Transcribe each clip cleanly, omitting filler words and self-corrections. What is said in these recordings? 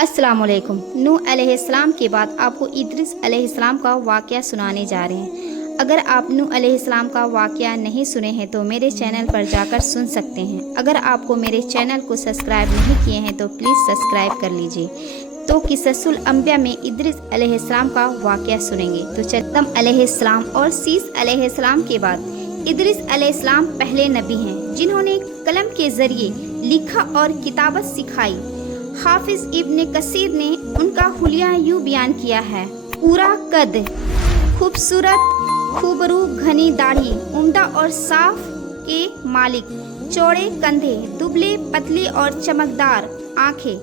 السلام علیکم۔ نوح علیہ السلام کے بعد آپ کو ادریس علیہ السلام کا واقعہ سنانے جا رہے ہیں۔ اگر آپ نوح علیہ السلام کا واقعہ نہیں سنے ہیں تو میرے چینل پر جا کر سن سکتے ہیں۔ اگر آپ کو میرے چینل کو سبسکرائب نہیں کیے ہیں تو پلیز سبسکرائب کر لیجئے۔ تو قصص الانبیاء میں ادریس علیہ السلام کا واقعہ سنیں گے۔ تو آدم علیہ السلام اور سیس علیہ السلام کے بعد ادریس علیہ السلام پہلے نبی ہیں جنہوں نے قلم کے ذریعے لکھا اور کتابت سکھائی۔ حافظ ابن کثیر نے ان کا حلیہ یوں بیان کیا ہے: پورا قد، خوبصورت خوبرو، گھنی داڑھی، عمدہ اور صاف کے مالک، چوڑے کندھے، دبلے پتلے اور چمکدار آنکھیں،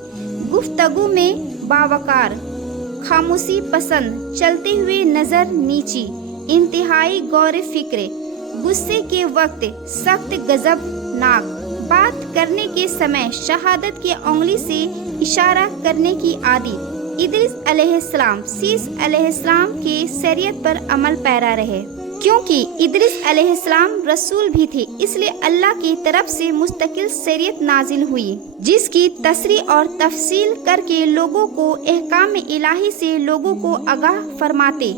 گفتگو میں باوقار، خاموشی پسند، چلتے ہوئے نظر نیچی، انتہائی غور فکر، غصے کے وقت سخت غضب ناک، بات کرنے کے سمے شہادت کی انگلی سے اشارہ کرنے کی عادت۔ ادریس علیہ السلام سیس علیہ السلام کے شریعت پر عمل پیرا رہے۔ کیونکہ ادریس علیہ السلام رسول بھی تھے، اس لیے اللہ کی طرف سے مستقل شریعت نازل ہوئی جس کی تشریح اور تفصیل کر کے لوگوں کو احکام الہی سے لوگوں کو آگاہ فرماتے۔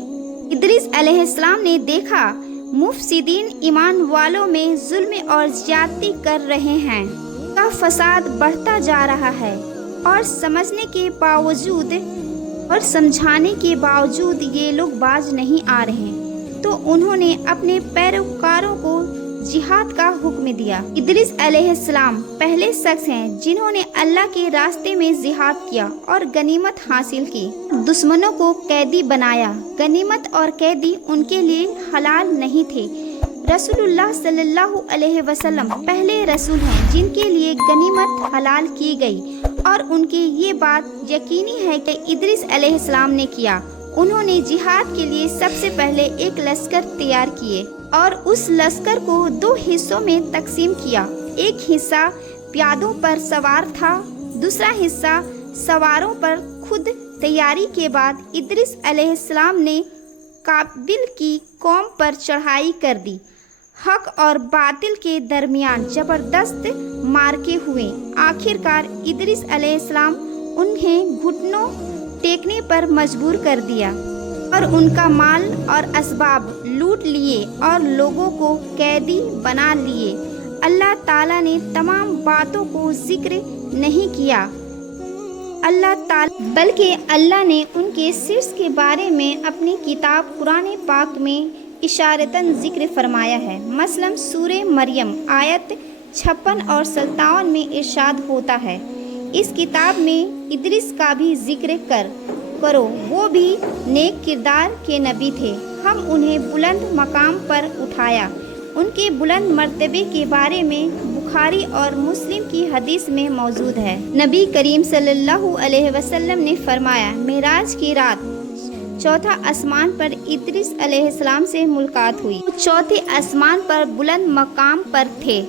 ادریس علیہ السلام نے دیکھا مفسدین ایمان والوں میں ظلم اور زیادتی کر رہے ہیں، کا فساد بڑھتا جا رہا ہے، اور سمجھنے کے باوجود اور سمجھانے کے باوجود یہ لوگ باز نہیں آ رہے، تو انہوں نے اپنے پیروکاروں کو جہاد کا حکم دیا۔ ادریس علیہ السلام پہلے شخص ہیں جنہوں نے اللہ کے راستے میں جہاد کیا اور غنیمت حاصل کی، دشمنوں کو قیدی بنایا۔ غنیمت اور قیدی ان کے لیے حلال نہیں تھے۔ رسول اللہ صلی اللہ علیہ وسلم پہلے رسول ہیں جن کے لیے غنیمت حلال کی گئی، اور ان کی یہ بات یقینی ہے کہ ادریس علیہ السلام نے کیا۔ انہوں نے جہاد کے لیے سب سے پہلے ایک لشکر تیار کیے اور اس لشکر کو 2 حصوں میں تقسیم کیا۔ ایک حصہ پیادوں پر سوار تھا، دوسرا حصہ سواروں پر۔ خود تیاری کے بعد ادریس علیہ السلام نے قابل کی قوم پر چڑھائی کر دی۔ حق اور باطل کے درمیان زبردست معرکے ہوئے۔ آخرکار ادریس علیہ السلام انہیں گھٹنوں ٹیکنے پر مجبور کر دیا اور ان کا مال اور اسباب لوٹ لیے اور لوگوں کو قیدی بنا لیے۔ اللہ تعالیٰ نے تمام باتوں کو ذکر نہیں کیا بلکہ اللہ نے ان کے سرس کے بارے میں اپنی کتاب قرآن پاک میں اشارتاً ذکر فرمایا ہے۔ مثلاً سورہ مریم آیت 56 اور 57 میں ارشاد ہوتا ہے: اس کتاب میں ادریس کا بھی ذکر کرو، وہ بھی نیک کردار کے نبی تھے، ہم انہیں بلند مقام پر اٹھایا۔ ان کے بلند مرتبے کے بارے میں بخاری اور مسلم کی حدیث میں موجود ہے۔ نبی کریم صلی اللہ علیہ وسلم نے فرمایا: معراج کی رات چوتھا آسمان پر ادریس علیہ السلام سے ملاقات ہوئی۔ وہ چوتھے آسمان پر بلند مقام پر تھے۔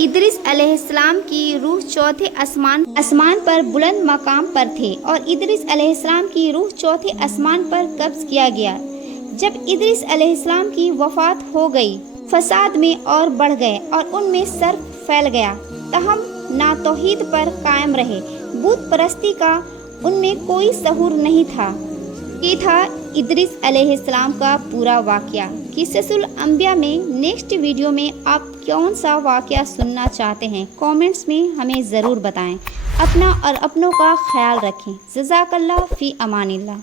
ادریس علیہ السلام کی روح چوتھے آسمان پر بلند مقام پر تھے، اور ادریس علیہ السلام کی روح چوتھے آسمان پر قبض کیا گیا۔ جب ادریس علیہ السلام کی وفات ہو گئی، فساد میں اور بڑھ گئے اور ان میں شر پھیل گیا، تاہم ناتوحید پر قائم رہے۔ بت پرستی کا ان میں کوئی شعور نہیں تھا۔ یہ تھا ادریس علیہ السلام کا پورا واقعہ۔ قصص الانبیاء میں نیکسٹ ویڈیو میں آپ کون سا واقعہ سننا چاہتے ہیں، کامنٹس میں ہمیں ضرور بتائیں۔ اپنا اور اپنوں کا خیال رکھیں۔ جزاک اللہ، فی امان اللہ۔